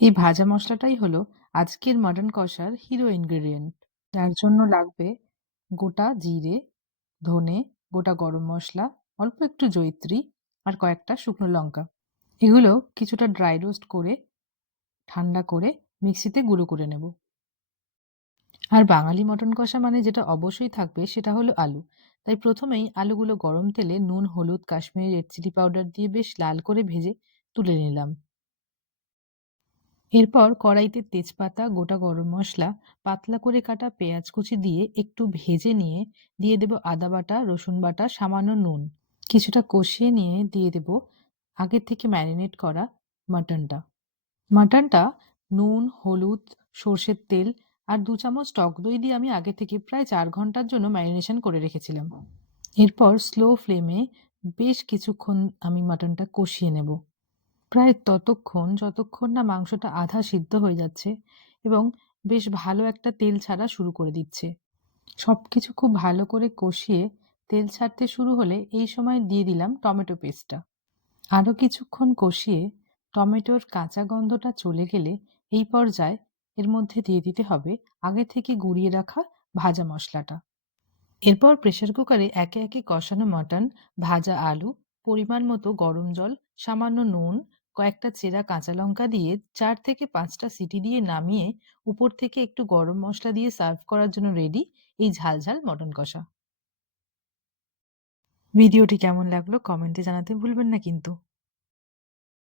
এই ভাজা মশলাটাই হলো আজকের মাটন কষার হিরো ইনগ্রেডিয়েন্ট। যার জন্য লাগবে গোটা জিরে, ধনে, গোটা গরম মসলা, অল্প একটু জয়িত্রী আর কয়েকটা শুকনো লঙ্কা। এগুলো কিছুটা ড্রাই রোস্ট করে ঠান্ডা করে মিক্সিতে গুঁড়ো করে নেব। আর বাঙালি মটন কষা মানে যেটা অবশ্যই থাকবে সেটা হলো আলু। তাই প্রথমেই আলুগুলো গরম তেলে নুন, হলুদ, কাশ্মীরি রেড চিলি পাউডার দিয়ে বেশ লাল করে ভেজে তুলে নিলাম। এরপর কড়াইতে তেজপাতা, গোটা গরম মশলা, পাতলা করে কাটা পেঁয়াজ কুচি দিয়ে একটু ভেজে নিয়ে দিয়ে দেব আদা বাটা, রসুন বাটা, সামান্য নুন। কিছুটা কষিয়ে নিয়ে দিয়ে দেব আগে থেকে ম্যারিনেট করা মাটনটা। মাটনটা নুন, হলুদ, সর্ষের তেল আর ২ চামচ টক দই দিয়ে আমি আগে থেকে প্রায় ৪ ঘন্টার জন্য ম্যারিনেশন করে রেখেছিলাম। এরপর স্লো ফ্লেমে বেশ কিছুক্ষণ আমি মাটনটা কষিয়ে নেব। প্রায় ততক্ষণ যতক্ষণ না মাংসটা আধা সিদ্ধ হয়ে যাচ্ছে এবং বেশ ভালো একটা তেল ছাড়া শুরু করে দিচ্ছে। সবকিছু খুব ভালো করে কষিয়ে তেল ছাড়তে শুরু হলে এই সময় দিয়ে দিলাম টমেটো পেস্টটা। আরও কিছুক্ষণ কষিয়ে টমেটোর কাঁচা গন্ধটা চলে গেলে এই পর্যায়ে এর মধ্যে দিয়ে দিতে হবে আগে থেকে গুঁড়িয়ে রাখা ভাজা মশলাটা। এরপর প্রেসার কুকারে একে একে কষানো মটন, ভাজা আলু, পরিমাণ মতো গরম জল, সামান্য নুন, কয়েকটা চেরা কাঁচা লঙ্কা দিয়ে ৪ থেকে ৫টা সিটি দিয়ে নামিয়ে উপর থেকে একটু গরম মশলা দিয়ে সার্ভ করার জন্য রেডি এই ঝাল ঝাল মটন কষা। ভিডিওটি কেমন লাগলো কমেন্টে জানাতে ভুলবেন না কিন্তু।